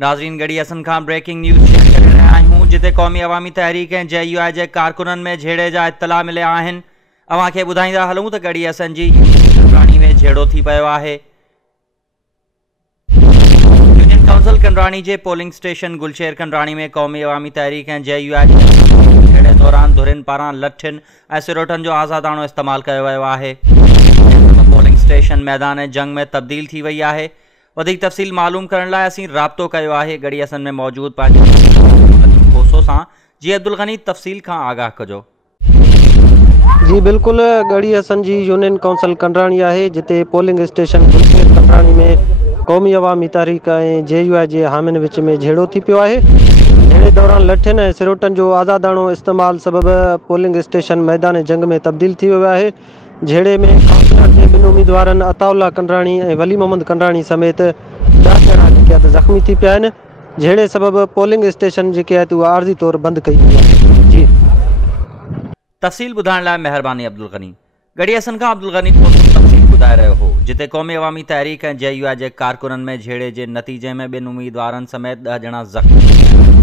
नाज़रीन, घड़ी असन खां ब्रेकिंग न्यूज़ शेयर करे रहिया आहियूं, जिते क़ौमी अवामी तहरीक ऐं JUI जे कारकुननि में झेड़े जा इत्तला मिलिया आहिनि। अवां खे ॿुधाईंदा हलूं त घड़ी असन जी कंडराणी में झेड़ो थी पियो आहे। यूनियन काउंसिल कंडराणी जे पोलिंग स्टेशन गुलशेर कंडराणी में क़ौमी अवामी तहरीक ऐं JUI झेड़े दौरान धुरिन पारां लठियुनि ऐं सिरोटनि जो आज़ादाणो इस्तेमालु कयो वियो आहे। पोलिंग स्टेशन मैदान जंग में तब्दील थी वई आहे। वधीक तफ़सील मालूम करण लाइ असीं राब्तो कयो आहे घड़ी असन में मौजूद पंहिंजे खोसो सां। जी अब्दुल गनी, तफ़सील खां आगाह कजो। जी बिल्कुल, घड़ी असन जी यूनियन काउंसिल कंडराणी आहे, जिते पोलिंग स्टेशन गुलशेर कंडराणी में क़ौमी अवामी तहरीक ऐं JUI जे हामियुनि विच में झेड़ो थी पियो आहे। झेड़े दौरान लठियुनि ऐं सिरोटनि जो आज़ादाणो इस्तेमालु सबबि पोलिंग स्टेशन मैदान जंग में तब्दील थी वियो आहे। झेड़े में काउंसिलर जे ॿिनि उम्मीदवारनि अताउल्ला कंडराणी ऐं वली मोहम्मद कंडराणी समेत 10 ॼणा जेके आहिनि ज़ख़्मी थी पिया आहिनि। झेड़े सबबि पोलिंग स्टेशन जेके आहे उहा आर्ज़ी तौरु बंदि कई वई आहे। जी तफ़सील ॿुधाइण लाइ महिरबानी अब्दुल गनी। घड़ी असन खां अब्दुल गनी तफ़सील ॿुधाए रहियो हो, जिते क़ौमी अवामी तहरीक ऐं JUI जे कारकुननि में झेड़े जे नतीजे में 2 उम्मीदवारनि समेत 10 ॼणा ज़ख़्मी।